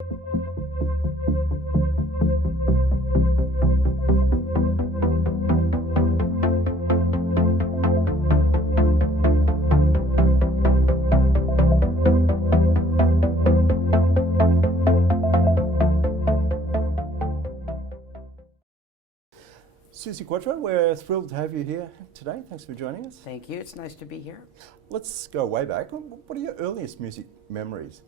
Suzi Quatro, we're thrilled to have you here today. Thanks for joining us. Thank you. It's nice to be here. Let's go way back. What are your earliest music memories?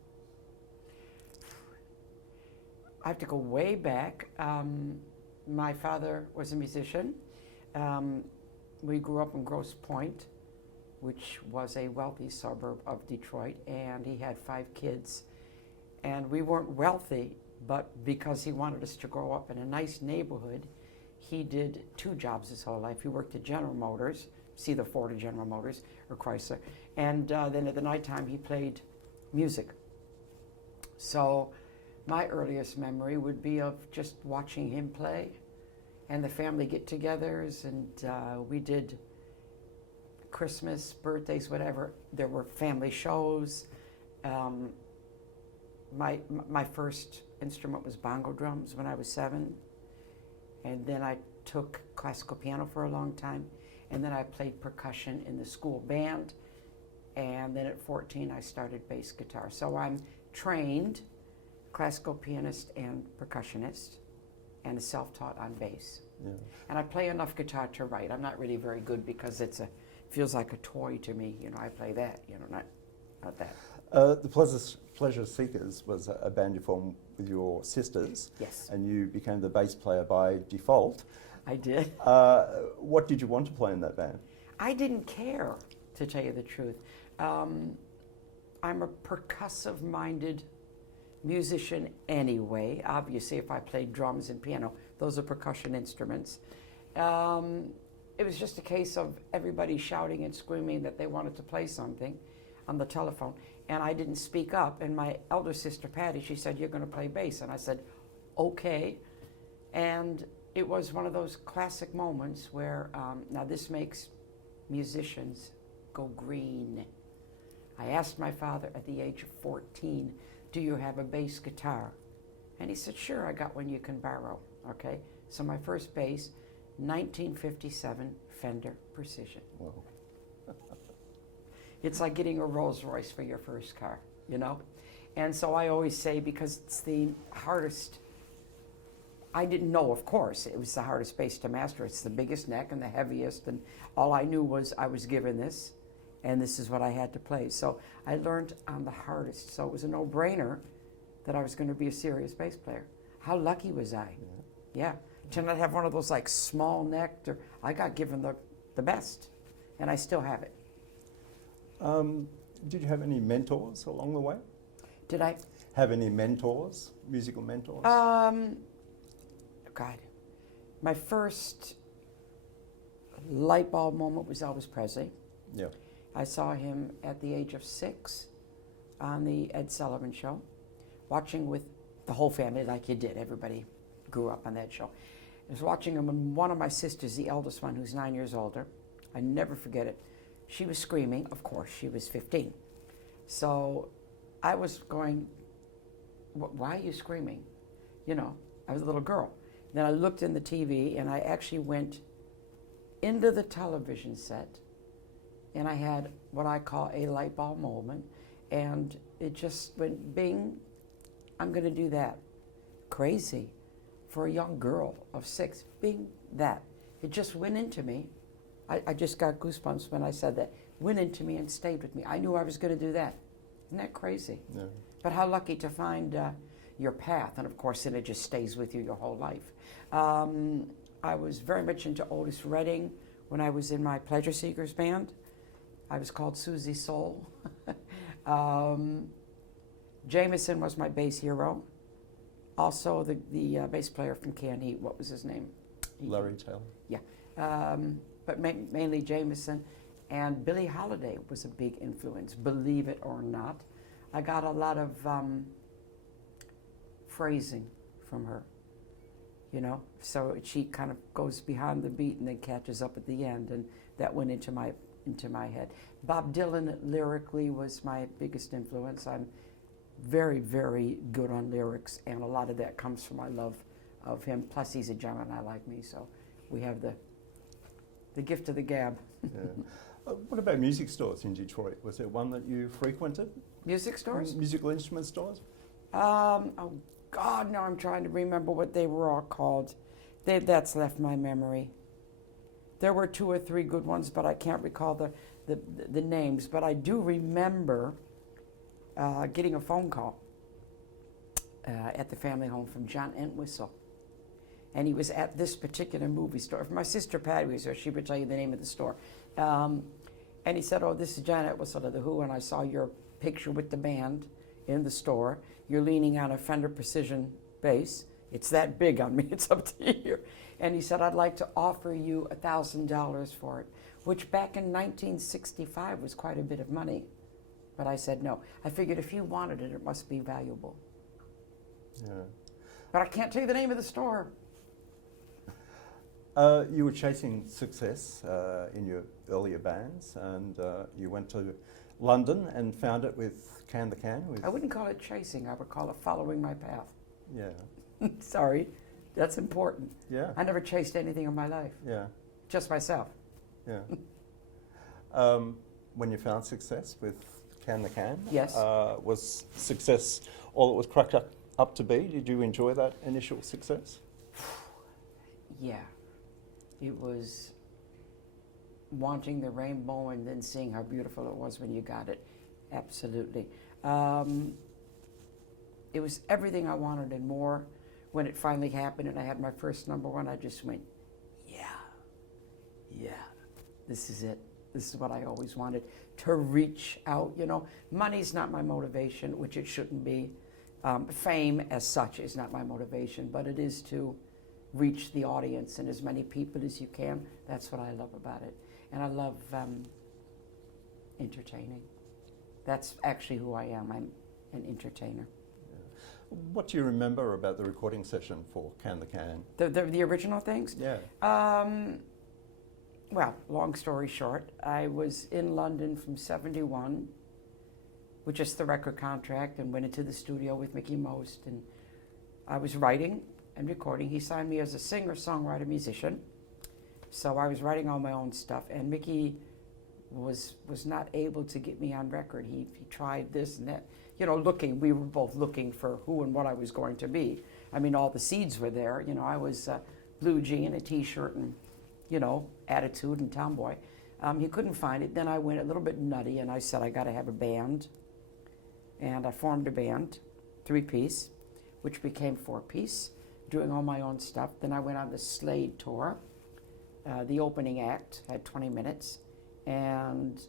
I have to go way back. My father was a musician. We grew up in Grosse Pointe, which was a wealthy suburb of Detroit, and he had 5 kids. And we weren't wealthy, but because he wanted us to grow up in a nice neighborhood, he did 2 jobs his whole life. He worked at General Motors, see the Ford of General Motors, or Chrysler, and then at the nighttime he played music. So my earliest memory would be of just watching him play and the family get-togethers, and we did Christmas, birthdays, whatever. There were family shows. My first instrument was bongo drums when I was 7. And then I took classical piano for a long time. And then I played percussion in the school band. And then at 14, I started bass guitar. So I'm trained classical pianist and percussionist, and self-taught on bass. Yeah. And I play enough guitar to write. I'm not really very good because it feels like a toy to me. You know, I play that, you know, not that. The Pleasure Seekers was a band you formed with your sisters. Yes. And you became the bass player by default. I did. What did you want to play in that band? I didn't care, to tell you the truth. I'm a percussive-minded musician anyway. Obviously, if I played drums and piano, those are percussion instruments. It was just a case of everybody shouting and screaming that they wanted to play something on the telephone, and I didn't speak up. And my elder sister, Patty, she said, "You're going to play bass." And I said, "Okay." And it was one of those classic moments where, now this makes musicians go green. I asked my father at the age of 14, "Do you have a bass guitar?" And he said, "Sure, I got one you can borrow." Okay, so my first bass, 1957 Fender Precision. Whoa. It's like getting a Rolls Royce for your first car, you know? And so I always say, because it's the hardest, I didn't know, of course, it was the hardest bass to master. It's the biggest neck and the heaviest, and all I knew was I was given this, and this is what I had to play. So I learned on the hardest, so it was a no-brainer that I was going to be a serious bass player. How lucky was I? Yeah. To not have one of those like small-necked, or I got given the best, and I still have it. Did you have any mentors along the way? Did I? Have any mentors, musical mentors? God. My first light bulb moment was Elvis Presley. Yeah. I saw him at the age of 6 on the Ed Sullivan Show, watching with the whole family like you did. Everybody grew up on that show. I was watching him, and one of my sisters, the eldest one, who's 9 years older, I never forget it, she was screaming. Of course, she was 15. So I was going, "Why are you screaming?" You know, I was a little girl. Then I looked in the TV, and I actually went into the television set, and I had what I call a light bulb moment, and it just went bing, I'm going to do that. Crazy for a young girl of 6, bing, that. It just went into me. I just got goosebumps when I said that. Went into me and stayed with me. I knew I was going to do that. Isn't that crazy? Yeah. But how lucky to find your path, and of course then it just stays with you your whole life. I was very much into Otis Redding when I was in my Pleasure Seekers band. I was called Suzi Soul. Jameson was my bass hero. Also the bass player from Can't Eat, what was his name? Larry Taylor. Yeah. But mainly Jameson. And Billie Holiday was a big influence, believe it or not. I got a lot of phrasing from her, you know? So she kind of goes behind the beat and then catches up at the end, and that went into my head. Bob Dylan lyrically was my biggest influence. I'm very, very good on lyrics, and a lot of that comes from my love of him. Plus, he's a Gemini like me, so we have the gift of the gab. Yeah. What about music stores in Detroit? Was there one that you frequented? Music stores? Musical instrument stores? Oh God, now I'm trying to remember what they were all called. That's left my memory. There were 2 or 3 good ones, but I can't recall the names. But I do remember getting a phone call at the family home from John Entwistle. And he was at this particular movie store. If my sister Patty was there, she would tell you the name of the store. And he said, oh, this is John Entwistle of The Who, and I saw your picture with the band in the store. You're leaning on a Fender Precision bass. It's that big on me, it's up to here. And he said, I'd like to offer you $1,000 for it, which back in 1965 was quite a bit of money. But I said no. I figured if you wanted it, it must be valuable. Yeah. But I can't tell you the name of the store. You were chasing success in your earlier bands, and you went to London and found it with Can the Can. I wouldn't call it chasing. I would call it following my path. Yeah. Sorry, that's important. Yeah. I never chased anything in my life. Yeah. Just myself. Yeah. When you found success with Can the Can, yes, was success all it was cracked up to be? Did you enjoy that initial success? Yeah. It was wanting the rainbow and then seeing how beautiful it was when you got it. Absolutely. It was everything I wanted and more. When it finally happened and I had my first #1, I just went, yeah, this is it. This is what I always wanted, to reach out. You know, money's not my motivation, which it shouldn't be. Fame as such is not my motivation, but it is to reach the audience and as many people as you can. That's what I love about it. And I love entertaining. That's actually who I am. I'm an entertainer. Yeah. What do you remember about the recording session for Can the Can? The original things? Yeah. Well, long story short, I was in London from '71 with just the record contract and went into the studio with Mickey Most, and I was writing and recording. He signed me as a singer-songwriter musician, so I was writing all my own stuff, and Mickey was not able to get me on record. He tried this and that, you know, we were both looking for who and what I was going to be. I mean, all the seeds were there. You know, I was blue jean, a t-shirt, and, you know, attitude and tomboy. He couldn't find it. Then I went a little bit nutty, and I said I got to have a band. And I formed a band, 3-piece, which became 4-piece, doing all my own stuff. Then I went on the Slade tour. The opening act had 20 minutes. And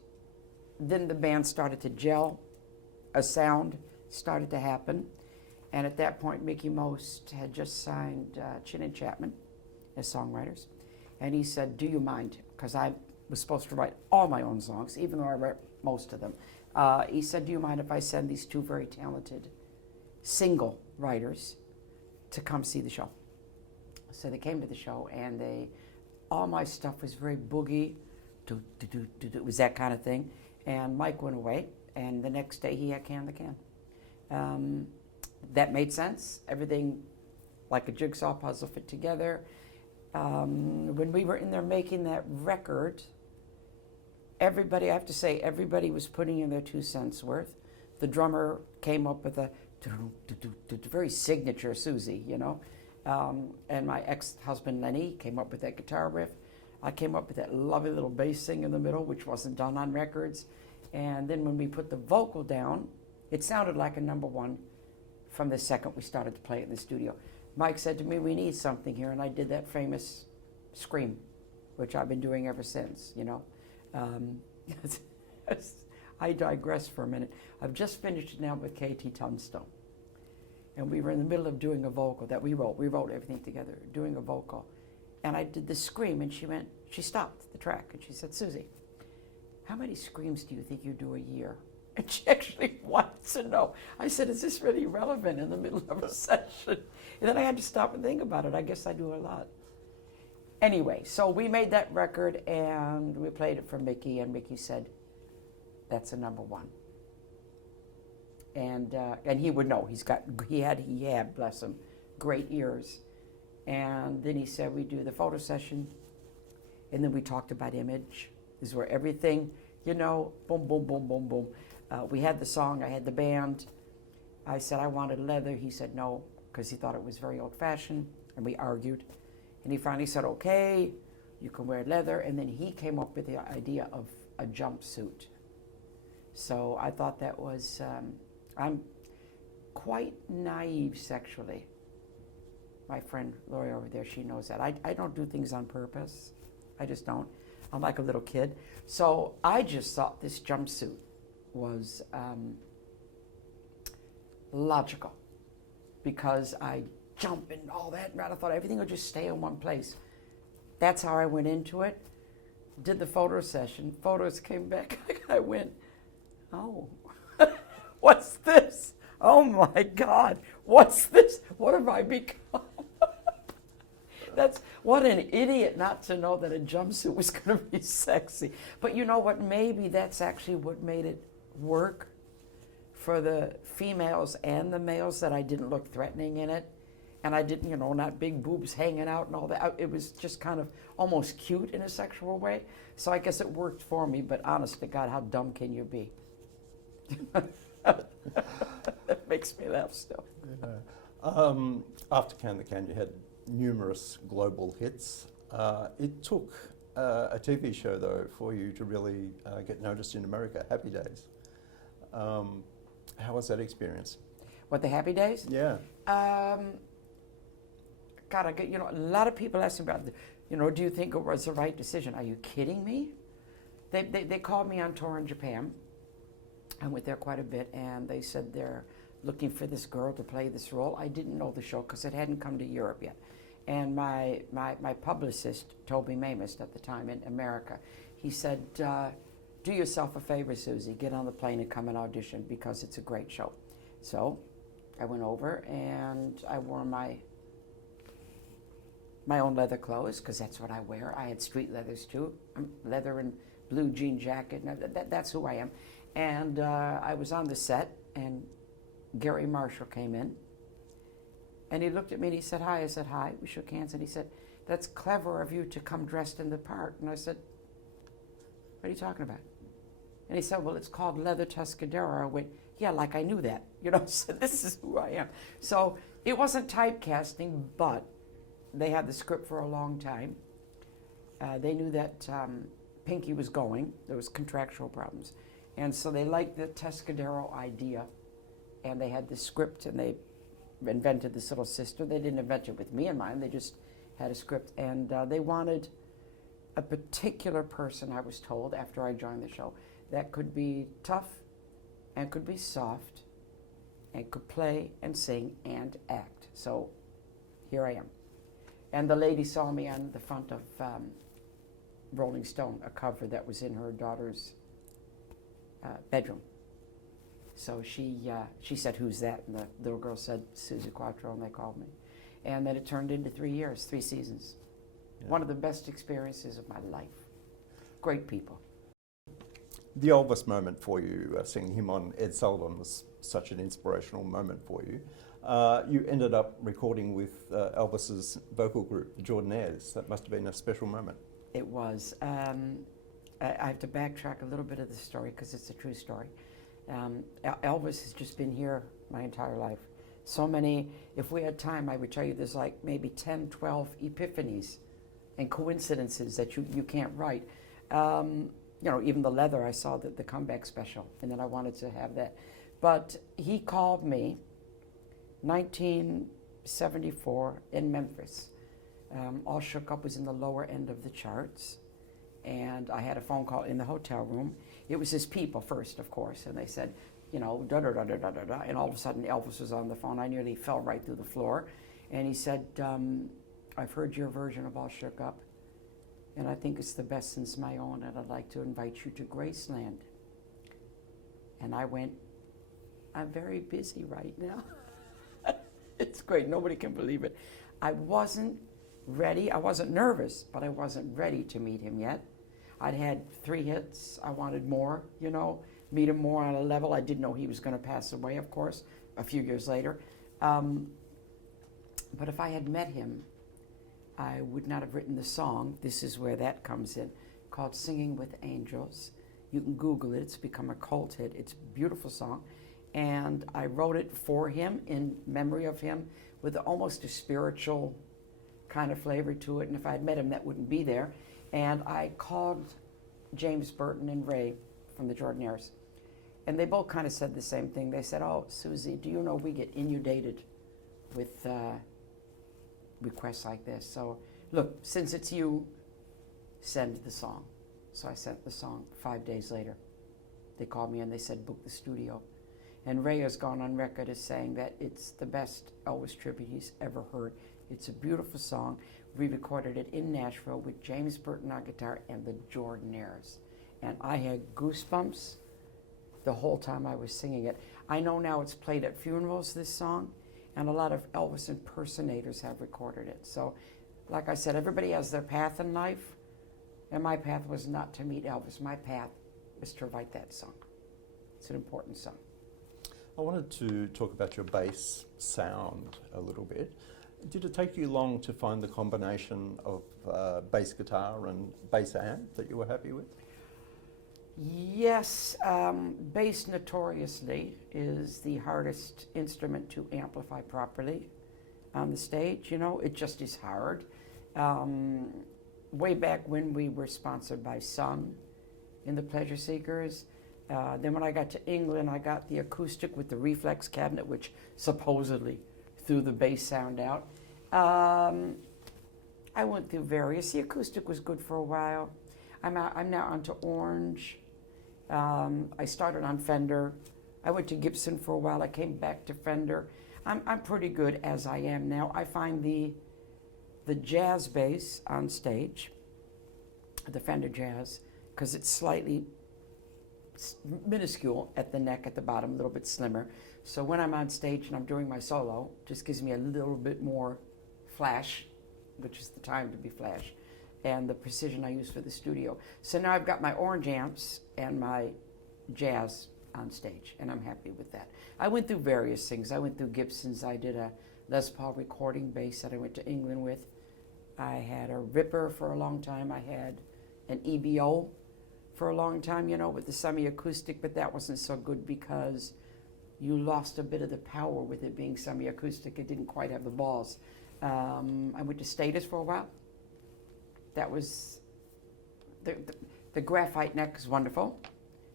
then the band started to gel. A sound started to happen. And at that point, Mickey Most had just signed Chin and Chapman as songwriters. And he said, do you mind? Because I was supposed to write all my own songs, even though I wrote most of them. He said, do you mind if I send these 2 very talented single writers to come see the show? So they came to the show, and all my stuff was very boogie, it was that kind of thing. And Mike went away, and the next day he had Can the Can. That made sense. Everything like a jigsaw puzzle fit together. When we were in there making that record, everybody, I have to say, everybody was putting in their 2 cents worth. The drummer came up with a very signature Suzi, you know. And my ex-husband Lenny came up with that guitar riff. I came up with that lovely little bass thing in the middle, which wasn't done on records. And then when we put the vocal down, it sounded like a #1 from the second we started to play it in the studio. Mike said to me, we need something here, and I did that famous scream, which I've been doing ever since, you know. I digress for a minute. I've just finished it now with K.T. Tunstall. And we were in the middle of doing a vocal that we wrote. We wrote everything together, doing a vocal. And I did the scream, and she stopped the track, and she said, Suzi, how many screams do you think you do a year? And she actually wanted to know. I said, is this really relevant in the middle of a session? And then I had to stop and think about it. I guess I do a lot. Anyway, so we made that record, and we played it for Mickey, and Mickey said, that's a #1. and he would know. He had, bless him, great ears. And then he said we do the photo session, and then we talked about image. This is where everything, you know, boom, boom, boom, boom, boom. We had the song, I had the band. I said I wanted leather. He said no, because he thought it was very old-fashioned, and we argued. And he finally said, okay, you can wear leather. And then he came up with the idea of a jumpsuit. So I thought that was, I'm quite naive sexually. My friend Lori over there, she knows that. I don't do things on purpose. I just don't. I'm like a little kid. So I just thought this jumpsuit was logical, because I jump and all that, and I thought everything would just stay in one place. That's how I went into it. Did the photo session. Photos came back. I went, oh, what's this? Oh my God, what's this? What have I become? What an idiot not to know that a jumpsuit was going to be sexy. But you know what? Maybe that's actually what made it work for the females and the males, that I didn't look threatening in it. And I didn't, you know, not big boobs hanging out and all that. It was just kind of almost cute in a sexual way. So I guess it worked for me, but honest to God, how dumb can you be? That makes me laugh still. Yeah. After Can the Can, you had numerous global hits. It took a TV show, though, for you to really get noticed in America, Happy Days. How was that experience? What, the Happy Days? Yeah. God, you know, a lot of people ask me about, you know, do you think it was the right decision? Are you kidding me? They called me on tour in Japan. I went there quite a bit, and they said they're looking for this girl to play this role. I didn't know the show because it hadn't come to Europe yet. And my publicist, Toby Mamus at the time in America, he said, do yourself a favor, Susie, get on the plane and come and audition, because it's a great show. So I went over, and I wore my own leather clothes, because that's what I wear. I had street leathers too, leather and blue jean jacket. That's who I am. And I was on the set, and Gary Marshall came in, and he looked at me and he said, hi. I said, hi. We shook hands, and he said, that's clever of you to come dressed in the part. And I said, what are you talking about? And he said, well, it's called Leather Tuscadero. I went, yeah, like I knew that. You know, so this is who I am. So it wasn't typecasting, but they had the script for a long time. They knew that Pinky was going. There was contractual problems. And so they liked the Tuscadero idea. And they had the script, and they invented this little sister. They didn't invent it with me in mind. They just had a script. And they wanted a particular person, I was told, after I joined the show, that could be tough and could be soft and could play and sing and act. So here I am. And the lady saw me on the front of Rolling Stone, a cover that was in her daughter's bedroom. So she said, who's that? And the little girl said, Suzi Quatro, and they called me. And then it turned into 3 years, 3 seasons. Yeah. One of the best experiences of my life. Great people. The Elvis moment for you, seeing him on Ed Sullivan, was such an inspirational moment for you. You ended up recording with Elvis's vocal group, the Jordanaires. That must have been a special moment. It was. I have to backtrack a little bit of the story because it's a true story. Elvis has just been here my entire life. So many, if we had time, I would tell you there's like maybe 10, 12 epiphanies and coincidences that you can't write. You know, even the Leather, I saw the comeback special, and then I wanted to have that. But he called me 1974 in Memphis. All Shook Up was in the lower end of the charts, and I had a phone call in the hotel room. It was his people first, of course, and they said, you know, da-da-da-da-da-da-da, and all of a sudden Elvis was on the phone. I nearly fell right through the floor, and he said, I've heard your version of All Shook Up, and I think it's the best since my own, and I'd like to invite you to Graceland. And I went, I'm very busy right now. It's great, nobody can believe it. I wasn't ready, I wasn't nervous, but I wasn't ready to meet him yet. I'd had 3 hits, I wanted more, you know. meet him more on a level. I didn't know he was going to pass away, of course, a few years later. But if I had met him, I would not have written the song. This is where that comes in, called Singing with Angels. You can Google it. It's become a cult hit. It's a beautiful song. And I wrote it for him, in memory of him, with almost a spiritual kind of flavor to it. And if I had met him, that wouldn't be there. And I called James Burton and Ray from the Jordanaires. And they both kind of said the same thing. They said, oh, Suzi, do you know we get inundated with requests like this? So look, since it's you, send the song. So I sent the song. 5 days later, they called me and they said, book the studio. And Ray has gone on record as saying that it's the best Elvis tribute he's ever heard. It's a beautiful song. We recorded it in Nashville with James Burton on guitar and the Jordanaires. And I had goosebumps the whole time I was singing it. I know now it's played at funerals, this song, and a lot of Elvis impersonators have recorded it. So, like I said, everybody has their path in life, and my path was not to meet Elvis. My path was to write that song. It's an important song. I wanted to talk about your bass sound a little bit. Did it take you long to find the combination of bass guitar and bass amp that you were happy with? Yes, bass notoriously is the hardest instrument to amplify properly on the stage. You know, it just is hard. Way back when we were sponsored by Sun in the Pleasure Seekers, then when I got to England, I got the acoustic with the reflex cabinet, which supposedly threw the bass sound out. I went through various. The acoustic was good for a while. I'm now onto Orange. I started on Fender. I went to Gibson for a while. I came back to Fender. I'm pretty good as I am now. I find the jazz bass on stage, the Fender Jazz, because it's slightly minuscule at the neck, at the bottom, a little bit slimmer. So when I'm on stage and I'm doing my solo, it just gives me a little bit more flash, which is the time to be flash, and the precision I use for the studio. So now I've got my Orange amps and my jazz on stage, and I'm happy with that. I went through various things. I went through Gibsons. I did a Les Paul recording bass that I went to England with. I had a Ripper for a long time. I had an EBO for a long time, you know, with the semi-acoustic, but that wasn't so good because you lost a bit of the power with it being semi-acoustic. It didn't quite have the balls. I went to Status for a while. That was, the graphite neck is wonderful,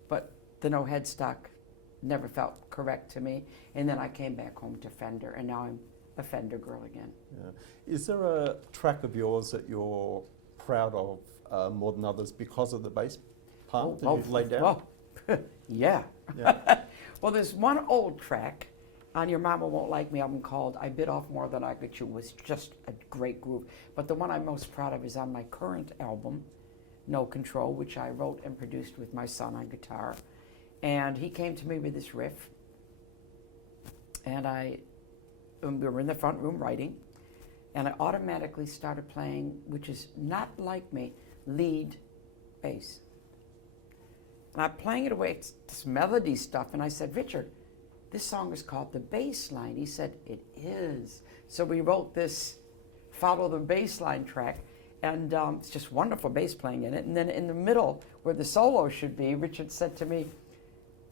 but the no headstock never felt correct to me. And then I came back home to Fender, and now I'm a Fender girl again. Yeah. Is there a track of yours that you're proud of more than others because of the bass part that you've laid down? Yeah. Well, there's one old track on Your Mama Won't Like Me album called I Bit Off More Than I Could Chew. Was just a great groove. But the one I'm most proud of is on my current album, No Control, which I wrote and produced with my son on guitar. And he came to me with this riff, and we were in the front room writing, and I automatically started playing, which is not like me, lead bass. And I'm playing it away, it's this melody stuff, and I said, Richard, this song is called The Bass Line. He said, it is. So we wrote this Follow the Bass Line track, and it's just wonderful bass playing in it. And then in the middle, where the solo should be, Richard said to me,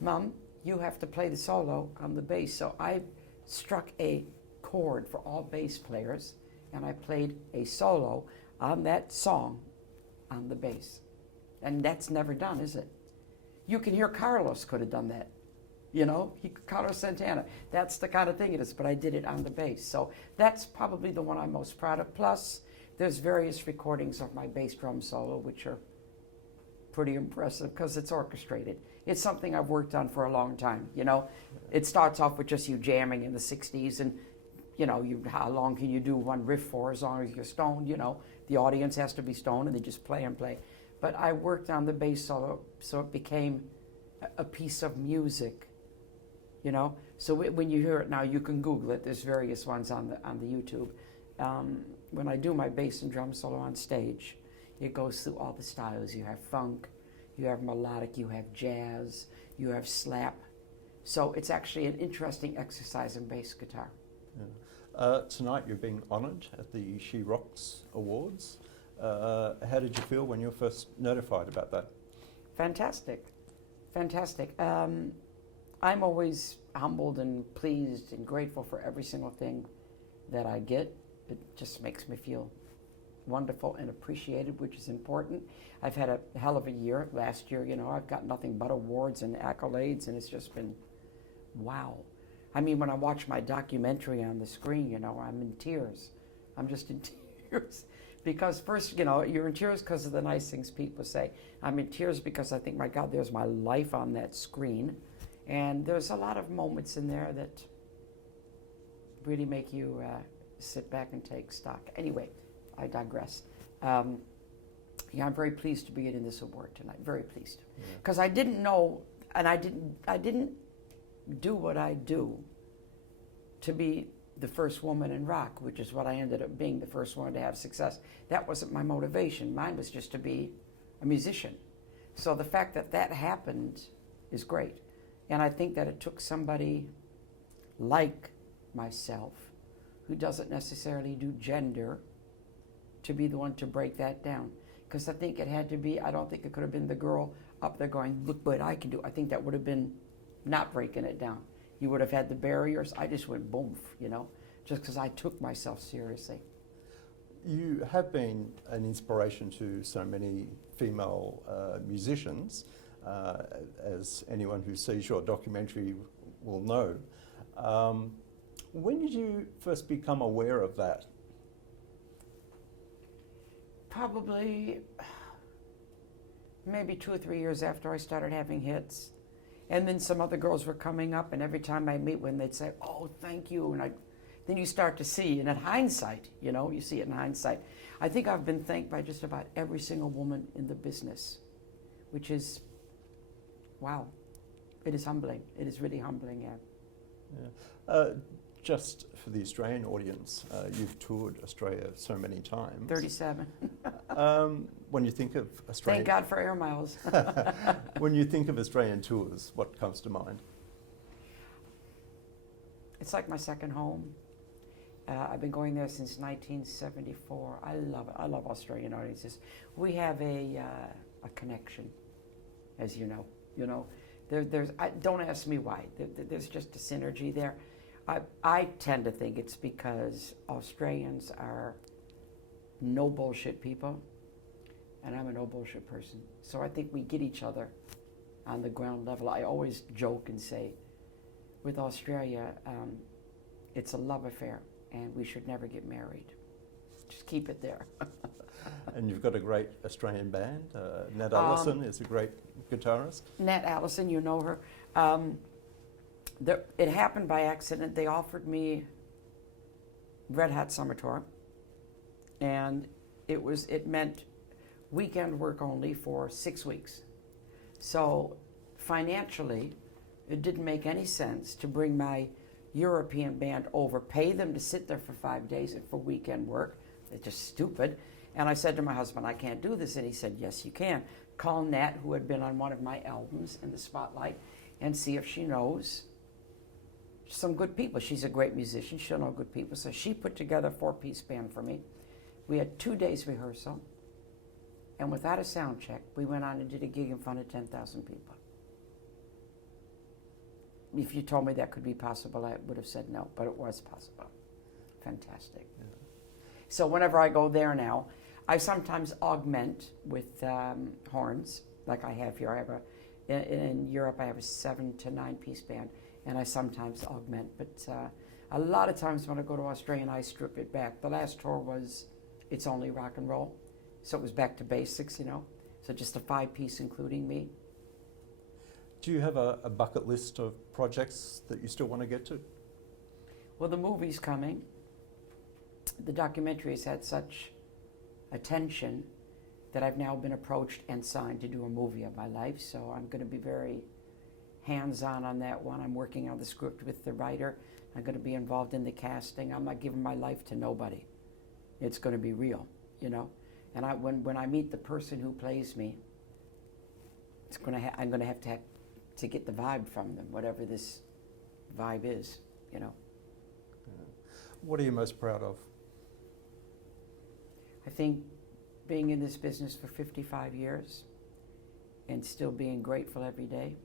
Mom, you have to play the solo on the bass. So I struck a chord for all bass players, and I played a solo on that song on the bass. And that's never done, is it? You can hear Carlos could have done that. You know, Carlos Santana. That's the kind of thing it is, but I did it on the bass. So that's probably the one I'm most proud of. Plus, there's various recordings of my bass drum solo, which are pretty impressive because it's orchestrated. It's something I've worked on for a long time, you know. It starts off with just you jamming in the 60s, and, you know, how long can you do one riff for as long as you're stoned, you know. The audience has to be stoned, and they just play and play. But I worked on the bass solo, so it became a piece of music. You know, so when you hear it now, you can Google it. There's various ones on the YouTube. When I do my bass and drum solo on stage, it goes through all the styles. You have funk, you have melodic, you have jazz, you have slap. So it's actually an interesting exercise in bass guitar. Yeah. Tonight you're being honoured at the She Rocks Awards. How did you feel when you were first notified about that? Fantastic, fantastic. I'm always humbled and pleased and grateful for every single thing that I get. It just makes me feel wonderful and appreciated, which is important. I've had a hell of a year. Last year, you know, I've got nothing but awards and accolades, and it's just been wow. I mean, when I watch my documentary on the screen, you know, I'm in tears. I'm just in tears. Because first, you know, you're in tears because of the nice things people say. I'm in tears because I think, my God, there's my life on that screen. And there's a lot of moments in there that really make you sit back and take stock. Anyway, I digress. Yeah, I'm very pleased to be getting this award tonight. Very pleased, because I didn't know, and I didn't do what I do to be the first woman in rock, which is what I ended up being, the first one to have success. That wasn't my motivation. Mine was just to be a musician. So the fact that that happened is great, and I think that it took somebody like myself, who doesn't necessarily do gender, to be the one to break that down. Because I think it had to be, I don't think it could have been the girl up there going, look what I can do. I think that would have been not breaking it down. You would have had the barriers. I just went boom, you know, just because I took myself seriously. You have been an inspiration to so many female musicians, as anyone who sees your documentary will know. When did you first become aware of that? Probably maybe 2 or 3 years after I started having hits. And then some other girls were coming up, and every time I meet one, they'd say, oh, thank you. And then you start to see, and in hindsight, you know, you see it in hindsight. I think I've been thanked by just about every single woman in the business, which is, wow, it is humbling. It is really humbling, yeah. Yeah. Just for the Australian audience, you've toured Australia so many times. 37. When you think of Australian... Thank God for air miles. When you think of Australian tours, what comes to mind? It's like my second home. I've been going there since 1974. I love it. I love Australian audiences. We have a connection, as you know. You know, don't ask me why. There's just a synergy there. I tend to think it's because Australians are no bullshit people, and I'm a no bullshit person. So I think we get each other on the ground level. I always joke and say, with Australia, it's a love affair, and we should never get married. Just keep it there. And you've got a great Australian band. Nat Allison is a great guitarist. Nat Allison, you know her. It happened by accident. They offered me Red Hot Summer Tour, and it meant weekend work only for 6 weeks. So financially, it didn't make any sense to bring my European band over, pay them to sit there for 5 days for weekend work. It's just stupid. And I said to my husband, I can't do this. And he said, yes, you can. Call Nat, who had been on one of my albums in the spotlight, and see if she knows some good people. She's a great musician. She'll know good people. So she put together a 4-piece band for me. We had 2 days rehearsal. And without a sound check, we went on and did a gig in front of 10,000 people. If you told me that could be possible, I would have said no, but it was possible. Fantastic. Yeah. So whenever I go there now, I sometimes augment with horns, like I have here. I have in Europe, I have a 7 to 9 piece band, and I sometimes augment. But a lot of times when I go to Australia, I strip it back. The last tour was, it's only rock and roll, so it was back to basics, you know. So just a 5-piece, including me. Do you have a bucket list of projects that you still want to get to? Well, the movie's coming. The documentary has had such attention that I've now been approached and signed to do a movie of my life. So I'm going to be very hands-on on that one. I'm working on the script with the writer. I'm going to be involved in the casting. I'm not giving my life to nobody. It's going to be real, you know. And when I meet the person who plays me, I'm gonna have to get the vibe from them, whatever this vibe is, you know. Yeah. What are you most proud of? I think being in this business for 55 years and still being grateful every day,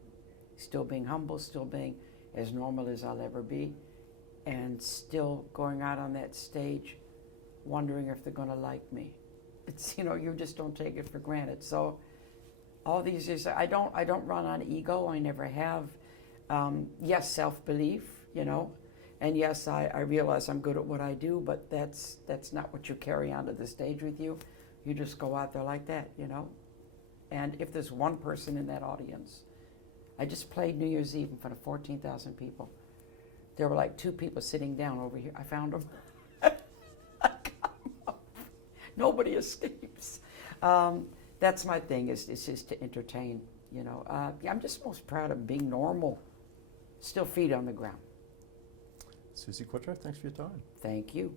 still being humble, still being as normal as I'll ever be, and still going out on that stage wondering if they're going to like me. It's, you know, you just don't take it for granted. So all these years, I don't run on ego. I never have. Yes, self-belief, you know, and yes, I realize I'm good at what I do, but that's not what you carry onto the stage with you. You just go out there like that, you know. And if there's one person in that audience, I just played New Year's Eve in front of 14,000 people. There were like 2 people sitting down over here. I found them. Nobody escapes. That's my thing, is just to entertain, you know. Yeah, I'm just most proud of being normal, still feet on the ground. Suzi Quatro, thanks for your time. Thank you.